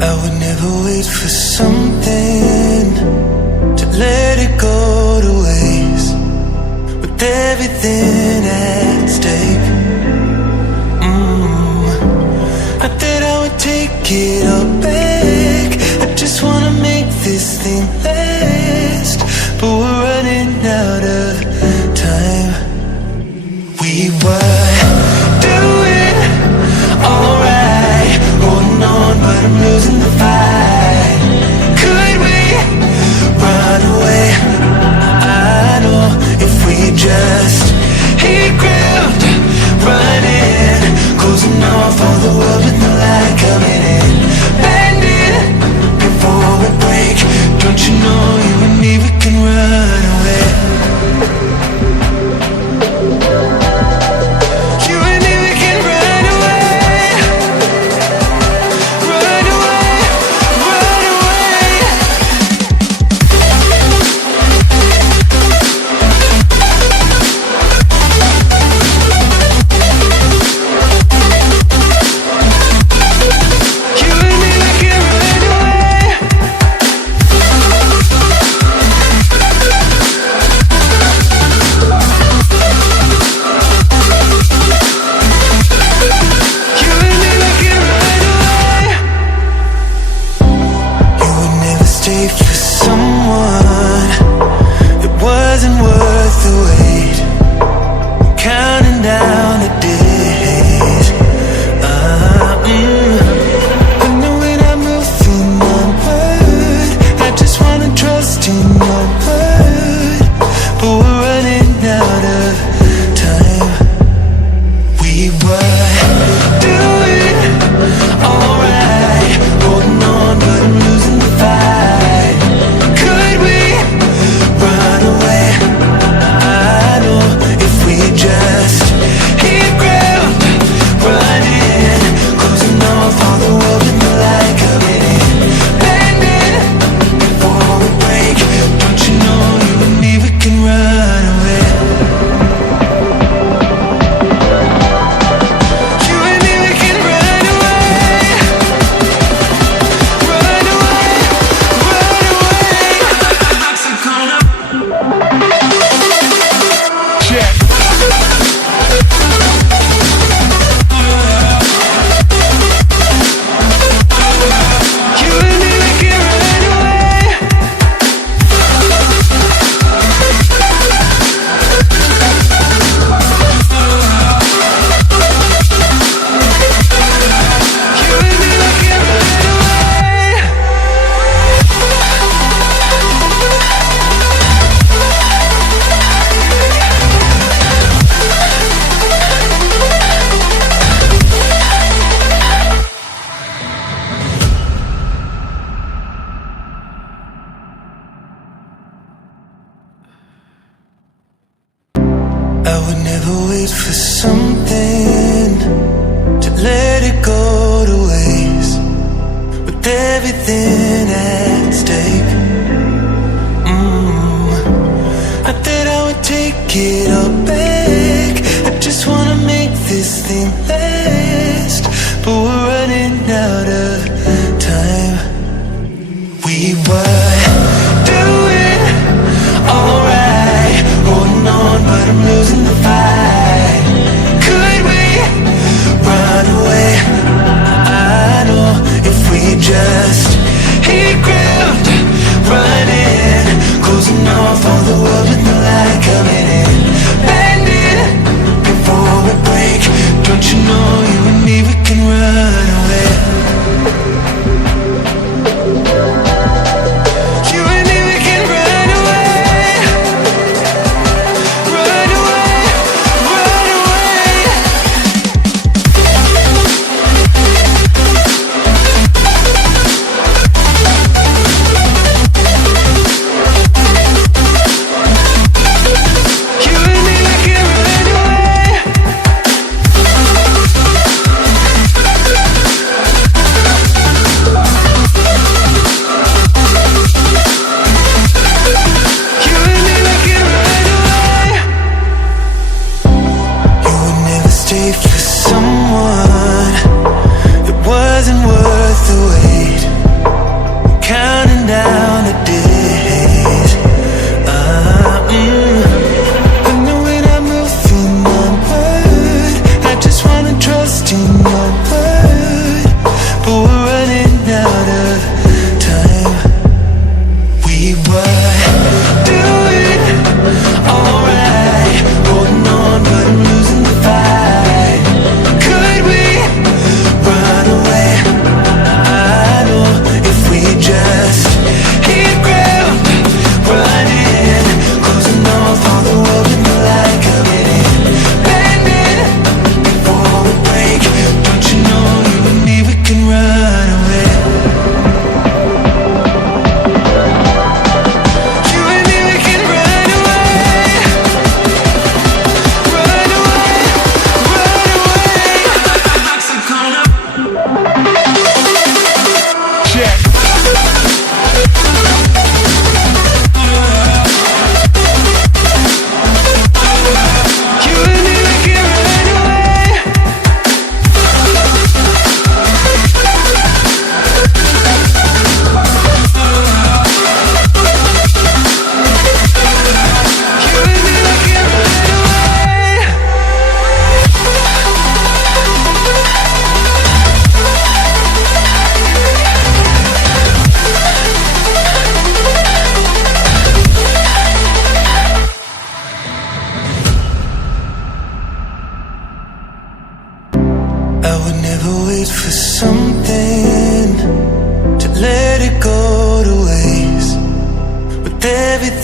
I would never wait for something to let it go to waste, with everything at stake. I thought I would take it all back. I just wanna make this thing last, but we're running out of time. We were doing alright, holding on, but I'm losing the fight. Could we run away? I know if we just hit ground, running, closing off all the world with no light coming in, bending before we break. Don't you know you and me, we can run away.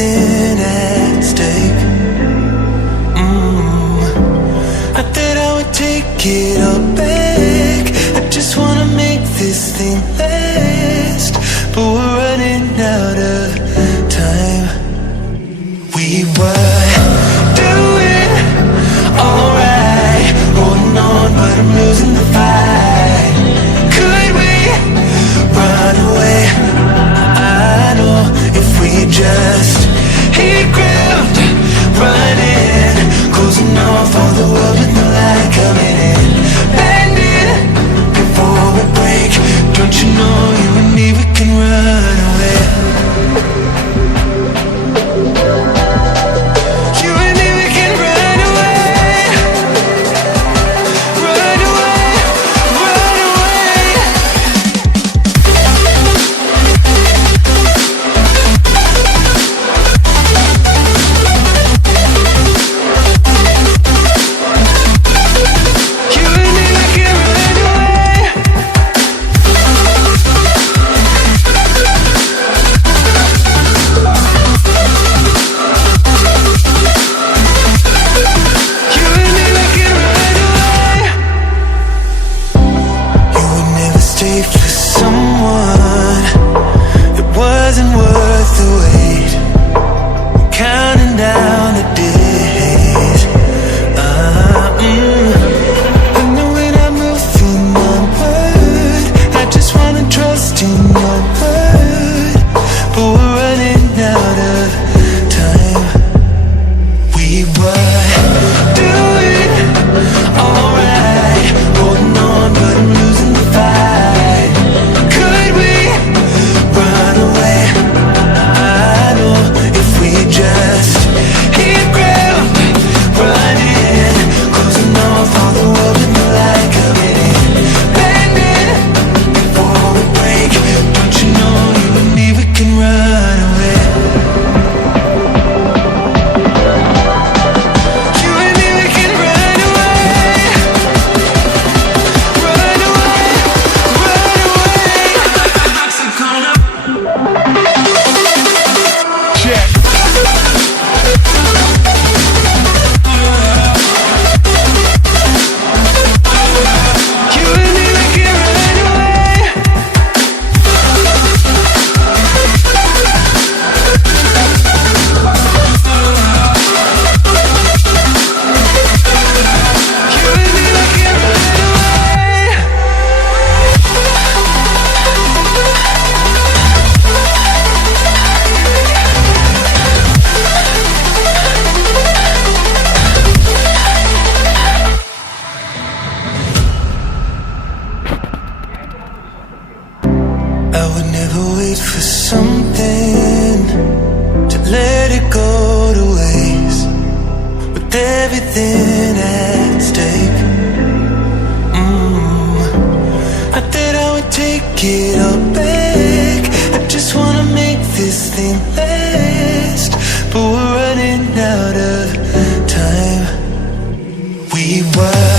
everything at stake. I thought I would take it all back. I just wanna make this thing last, but we're running out of time. We were doing alright, holding on, but I'm losing the fight. Could we run away? I know if we just hit ground, running, closing off all the world with no light coming in, bending before we break. Don't you know you and me, we can run away. You and me, we can run away. Run away, run away. You and me, we can run away. You and me, we can run away. You would never stay for someone that wasn't worth the wait. Counting down the days. I know when I'm moving onward, I just wanna trust in your word, but we're running out of time. We were doing alright, holding on, but I'm losing the fight. Could we run away? I know if we just hit ground, running, closing off all the world with no light coming in, bending before we break. Don't you know you and me, we can run away. You and me, we can run away. Run away, run away. Check. You and me, we can run away. You and me, we can run away. I would never wait for something to let it go to waste, with everything at stake. I thought I would take it all back. I just wanna make this thing last, but we're running out of time. We were